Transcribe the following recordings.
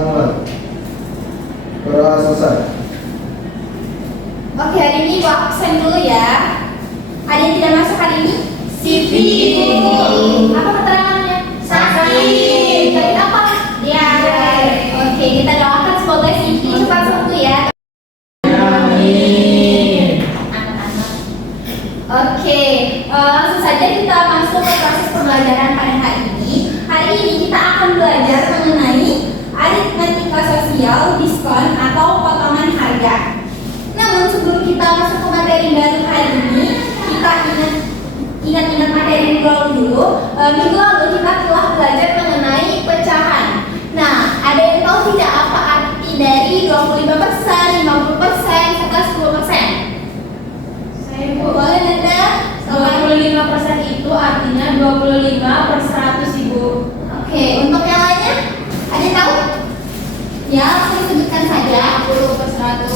mulai. Berdoa selesai. Oke, hari ini gua absen dulu ya. Ada yang tidak masuk hari ini? Siti. Apa keterangannya? Sakit. Sakit apa? Dia. Oke, kita doakan semoga Siti cepat sembuh ya. Amin. Anak-anak. Oke, langsung saja kita masuk ke proses pembelajaran pada hari ini. Hari ini kita akan belajar mengenai aritmatika sosial, diskon atau potongan harga. Namun sebelum kita masuk ke materi baru hari ini, kita ingat materi minggu lalu dulu. Minggu lalu kita telah belajar mengenai pecahan. Nah, ada yang tahu tidak apa arti dari 25%, 50%, serta 10%? Saya Bu. Boleh Nanda? 25% itu artinya 25 per 100 Ibu. Oke, untuk yang lainnya? Ada yang tahu? Ya, langsung sebutkan saja. 10 per 100.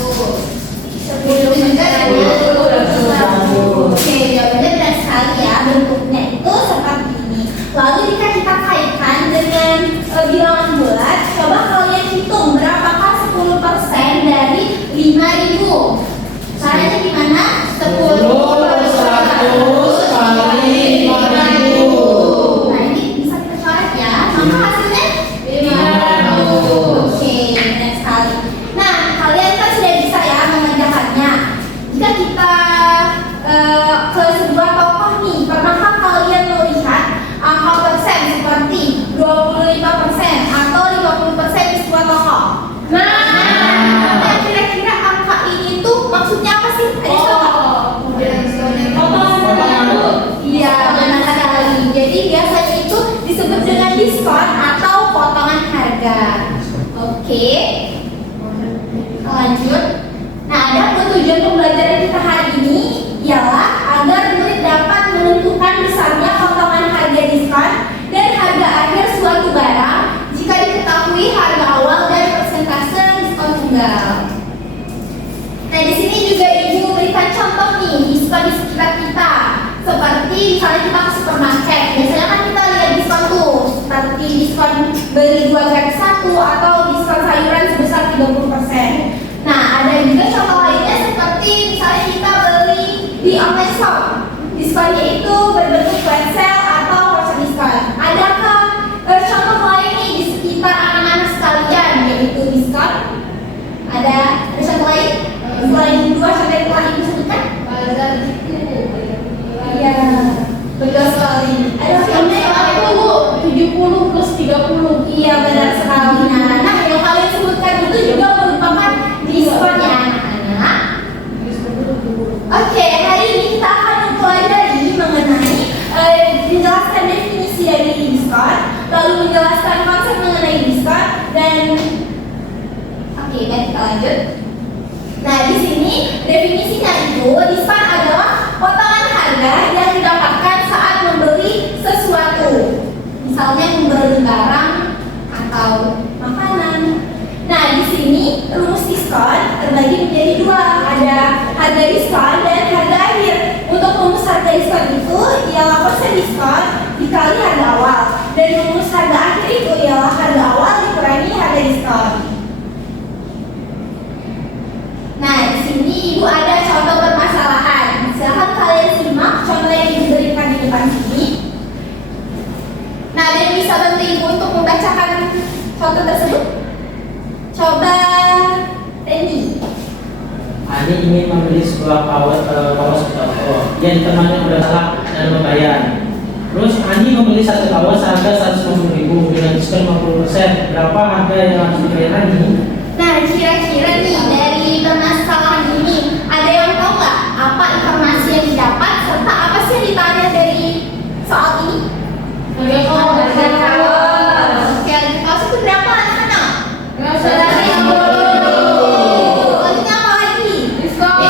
10 juga ada. 10 per 100. Oke, jawabannya benar sekali ya. Bentuknya itu seperti ini. Lalu jika kita kaitkan dengan bilangan bulat, coba kalian hitung berapakah 10% dari 5.000. Caranya gimana? 10 per 100 kali 5.000. Nah, ini bisa kita coret ya. Maka hasilnya 500. Oke, benar sekali. Nah, kalian kan sudah bisa ya mengerjakannya. Jika kita ke sebuah tokoh nih, pernahkah kalian melihat angka persen seperti 25% atau 50% di sebuah tokoh? Nah, kira-kira angka ini tuh maksudnya apa sih? Ada yang tahu nggak? Iya, benar sekali. Jadi biasanya itu disebut dengan diskon atau potongan harga. Oke. Lanjut. Nah, ada tujuan pembelajaran kita hari ini ialah agar murid dapat menentukan besarnya potongan harga diskon dan harga akhir suatu barang jika diketahui harga awal dan persentase diskon tunggal. Nah, di sini juga Ibu berikan contoh nih diskon di sekitar kita. Seperti misalnya kita ke supermarket, biasanya kan kita lihat diskon tuh, seperti diskon beli 2 gratis 1 atau diskon sayuran sebesar 30%. Nah, ada juga contoh lainnya seperti misalnya kita beli di online shop, diskonnya itu berbentuk flash sale atau voucher diskon. Adakah contoh lain nih di sekitar anak-anak sekalian yaitu diskon? Ada contoh lain? Selain 2 contoh yang telah Ibu sebutkan? Bazar itu. Iya, betul sekali. Ada contohnya Itu Bu, 70 plus 30. Iya, benar sekali. Nah, yang kalian sebutkan itu juga merupakan diskon ya anak-anak. Oke, hari ini kita akan mempelajari mengenai menjelaskan definisi dari diskon, lalu menjelaskan konsep mengenai diskon dan oke, baik kita lanjut. Nah, di sini definisinya itu diskon adalah potongan harga yang didapatkan saat membeli sesuatu. Misalnya membeli barang atau makanan. Nah, di sini rumus diskon terbagi menjadi 2. Ada harga diskon dan harga akhir. Untuk rumus harga diskon itu ialah persen diskon dikali harga awal. Dan rumus harga akhir itu ialah harga awal dikurangi harga diskon. Nah, di sini Ibu ada contoh permasalahan. Silahkan kalian simak contoh yang diberikan di depan sini. Nah, ada yang bisa bantu Ibu untuk membacakan contoh tersebut? Coba Randy. Ani ingin membeli sebuah kaos di toko. Dia ditemani oleh salah dan membayar. Terus Ani membeli satu kaos seharga 150.000 dengan diskon 50%. Berapa harga yang harus dibayar Ani? Nah, kira-kira nih dari permasalahan ini ada yang tahu nggak apa informasi yang didapat serta apa sih yang ditanya dari soal ini? Harga kaos. Oke, harga kaos itu berapa anak-anak? Nggak usah lagi. Lanjutnya apa lagi? Diskon.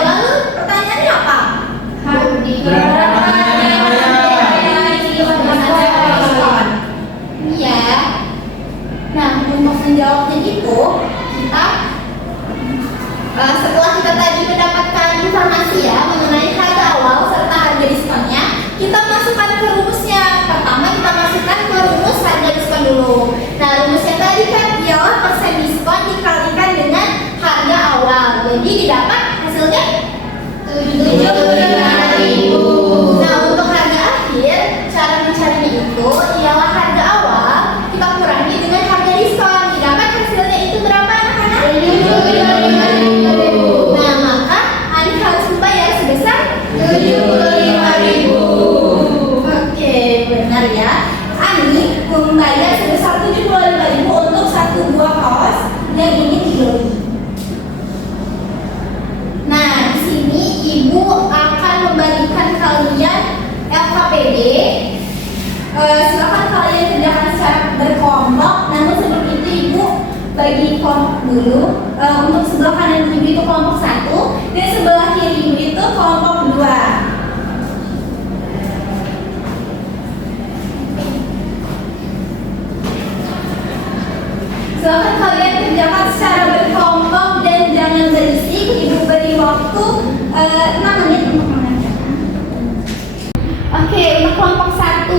Lalu pertanyaannya apa? Berapa harga yang dibayar? Iya.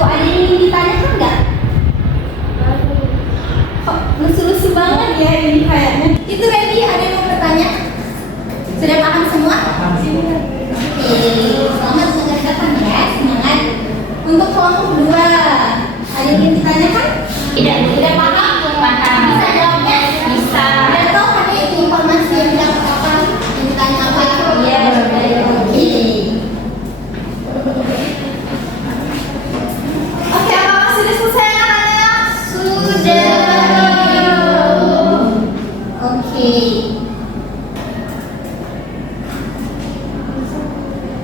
ada yang ingin ditanyakan nggak? Kok lucu-lucu banget ya ini kayaknya. Itu Randy, ada yang mau bertanya? Sudah paham semua? Oke, selamat mengerjakan ya, semangat. Untuk kelompok 2, ada yang ingin ditanyakan? Tidak paham? Bisa jawabnya? Bisa. Ada tahu ada informasi yang dapat apa? Yang ditanya apa? Iya, oke. Oke, apakah sudah selesai anak-anak? Sudah. Oke.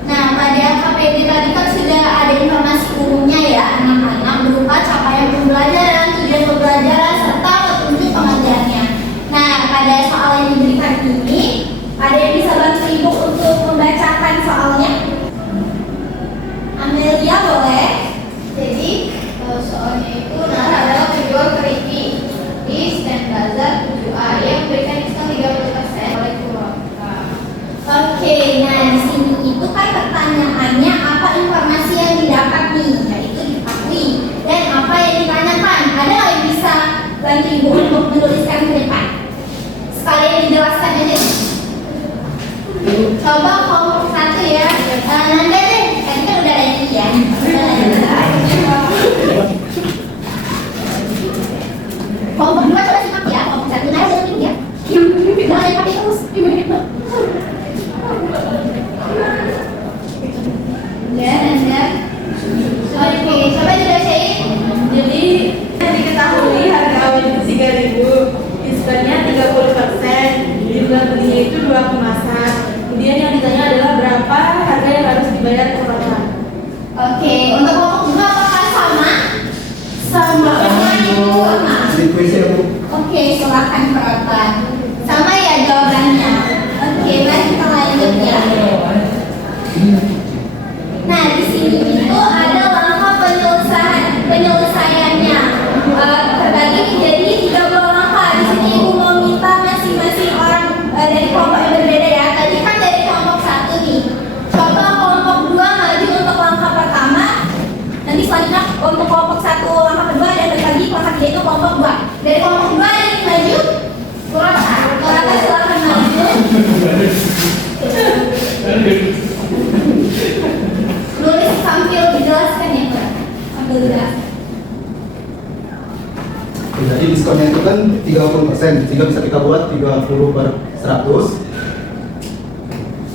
Nah, pada KPD tadi kan sudah ada informasi umumnya ya anak-anak, berupa capaian pembelajaran, tujuan pembelajaran, serta petunjuk pengajarnya. Nah, pada soal yang diberikan ini, ada yang bisa bantu ibu untuk membacakan soalnya? Amelia boleh? Jadi soalnya itu adalah penjual keripik di stand bazar 7A yang memberikan diskon 30% oleh keluarga. Oke, nah di sini itu kan pertanyaannya apa informasi yang didapat nih, yaitu diketahui, dan apa yang ditanyakan. Ada nggak yang bisa bantu ibu untuk menuliskan ke depan? Sekalian dijelaskan aja. Coba kelompok 1 ya, Nanda deh, kan udah ada ini ya. Kelompok 2 coba simak ya, kelompok 1 Nanda jangan ya. Jangan pakai terus. Ya, Nanda. Oke, coba dibacain. Jadi yang diketahui harga awal itu 3.000, diskonnya 30%, jumlah belinya itu 2 kemasan. Kemudian yang ditanya adalah berapa harga yang harus dibayar ke orang. Oke, untuk kelompok 2 apakah sama? Sama. Sama. Di kuis ya Bu. Oke, silakan perhatian. Sama ya jawabannya. Oke, mari kita lanjut ya. Nah, di sini itu ada langkah penyelesaiannya. Terbagi menjadi 30 langkah. Di sini ibu mau minta masing-masing orang dari kelompok yang berbeda ya. Tadi kan dari kelompok 1 nih. Coba kelompok 2 maju untuk langkah pertama. Nanti selanjutnya untuk kelompok 1 langkah kedua dan berbagi langkah 3 itu kelompok 2. Dari kelompok 2 ada yang maju? Kurata silakan maju. Nulis sambil dijelaskan ya Pak. Sambil dijelaskan. Jadi diskonnya itu kan 30%, sehingga bisa kita buat 30/100.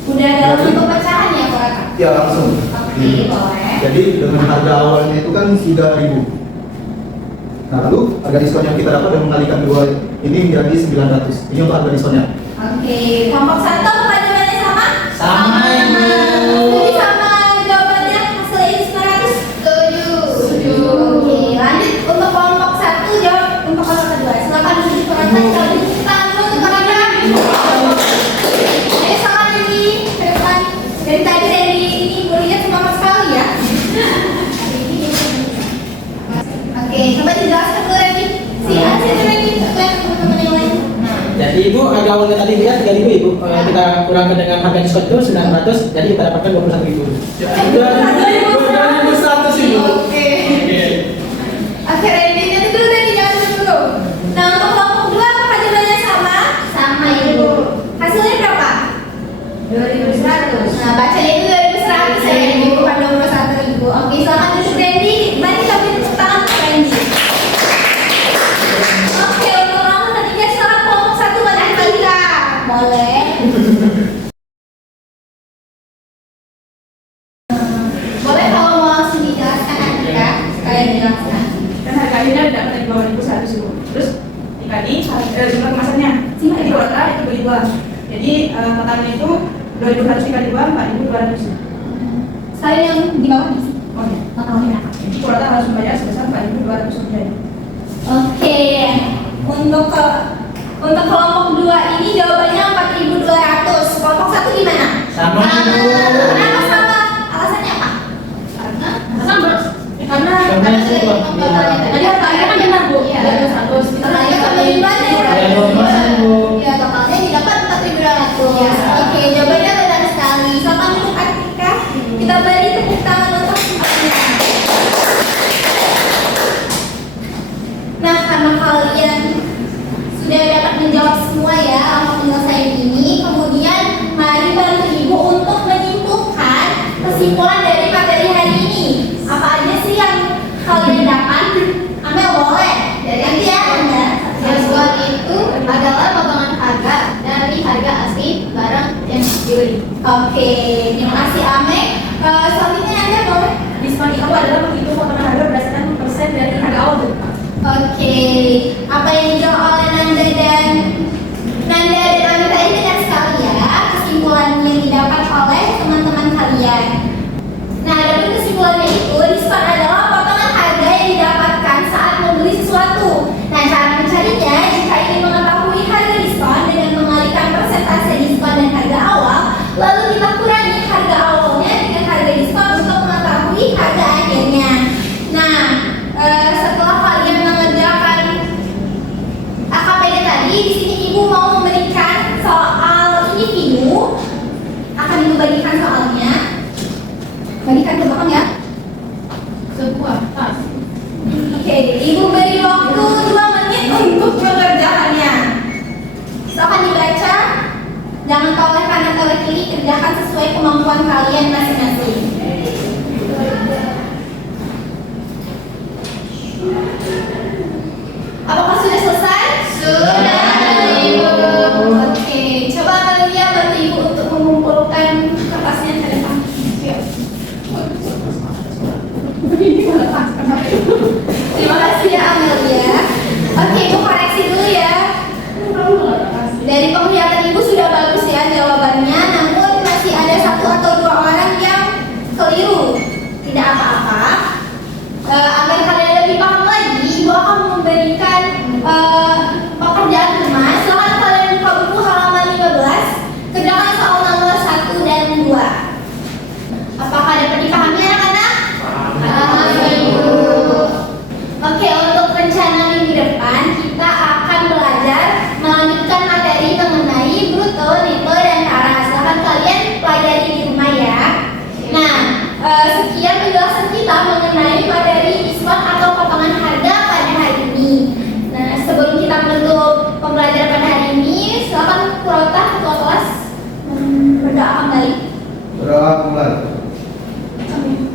Udah dalam bentuk pecahan ya Kurata? Ya langsung. Oke, boleh. Jadi dengan harga awalnya itu kan 3.000. Nah lalu harga diskon yang kita dapat dan mengalikan dua ini menjadi 900. Ini untuk harga diskonnya. Oke, kelompok 1 apa jawabannya sama? Sama, Ibu. Setuju sama jawabannya hasilnya ini 900? Setuju. Oke, lanjut untuk kelompok 1 jawab untuk kelompok kedua. Silakan duduk di Kurata, kita beri tangan dulu untuk Kurata. Ayo salam ini ke depan. Dari tadi dari ini Bu lihat semangat sekali ya. Oke, coba dijelaskan dulu Randy. Silakan Randy, teman-teman yang lain. Jadi Ibu harga awalnya tadi lihat 3.000 Ibu, kita kurangkan dengan harga diskon itu 900, jadi kita dapatkan 21.000. 2100 Ibu. Oke. Oke, Randy, nanti dulu Randy jangan dulu. Nah, untuk kelompok 2 apakah jawabannya sama? Sama Ibu. Hasilnya berapa? 2.100. Nah, bacanya itu 2.100 ya Randy, bukan 21.000. Oke, selamat duduk Randy. Mari kita beri tepuk tangan untuk Randy. Oke, untuk kelompok ketiga silakan kelompok 1 Matematika. Boleh. Boleh kalau mau langsung dijelaskan Andika, sekalian dijelaskan. Dan harga akhirnya dapat dari 2.100 Ibu. Terus dikali jumlah kemasannya. Jadi kuota itu beli 2. Jadi totalnya itu 2.100 dikali 2, 4.200. Sekalian yang di bawah di sini. Oh ya. Totalnya. Jadi kuota harus membayar sebesar 4.200 rupiah. Oke, untuk kelompok 2 ini jawabannya 4.200. Kelompok 1 gimana? Sama, Ibu. Kenapa sama? Alasannya apa? Sama. Karena Tadi harganya kan benar Bu. Iya. 200. Totalnya sama gimana? Ya, 12.000 Ibu. Ya, totalnya didapat 4.200. Oke, jawabannya benar sekali. Selamat untuk Atika. Kita beri tepuk tangan untuk Atika. kesimpulan dari materi hari ini. Apa aja sih yang kalian dapat? Amel boleh. Nanti ya Anda. Diskon itu adalah potongan harga dari harga asli barang yang dibeli. Oke, terima kasih Ame. Selanjutnya Anda boleh. Diskon itu adalah menghitung potongan harga berdasarkan persen dari harga awal. Oke, apa yang dijawab oleh Nanda dan Ame tadi benar sekali ya. Kesimpulan yang didapat oleh teman-teman kalian. Nah, adapun kesimpulannya itu diskon adalah potongan harga yang didapatkan saat membeli sesuatu. Nah, cara mencarinya jika ingin mengetahui harga diskon dengan mengalihkan persentase diskon dan harga awal, lalu kita kurangi harga awalnya dengan harga diskon untuk mengetahui harga akhirnya. Nah, setelah kalian mengerjakan AKPD tadi, di sini ibu mau memberikan soal individu. Akan ibu bagikan soalnya. Bagikan ke belakang ya. Sebuah tas. Oke, ibu beri waktu 2 menit untuk mengerjakannya. Silakan dibaca. Jangan toleh kanan toleh kiri, kerjakan sesuai kemampuan kalian masing-masing. Apakah sudah selesai? Sudah, Ibu. Oke, coba kalian bantu ibu untuk mengumpulkan kertasnya ke depan. Terima kasih ya Amelia. Oke, ibu koreksi dulu ya. Dari penglihatan ibu sudah bagus ya jawabannya, namun masih ada 1 atau 2 orang yang keliru. Tidak apa-apa. Agar kalian lebih paham lagi, ibu akan memberikan pekerjaan rumah. Silakan kalian buka buku halaman 15. Kerjakan soal nomor 1 dan 2. Apakah dapat dipahami anak-anak? Oke, untuk rencana minggu depan kita akan belajar melanjutkan materi mengenai bruto, neto, dan tara. Silahkan kalian pelajari di rumah ya. Nah, sekian penjelasan kita mengenai materi diskon atau potongan harga pada hari ini. Nah, sebelum kita menutup pembelajaran pada hari ini, silakan Kurota ketua kelas berdoa kembali. Berdoa mulai.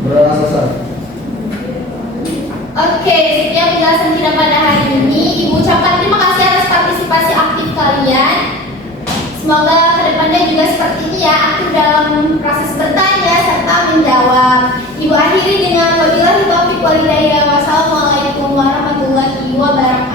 Berdoa selesai. Oke, sekian penjelasan kita pada hari ini. Ibu ucapkan terima kasih atas partisipasi aktif kalian. Semoga kedepannya juga seperti ini ya, aktif dalam proses bertanya serta menjawab. Ibu akhiri dengan wabillahi taufiq wal hidayah. Wassalamualaikum warahmatullahi wabarakatuh.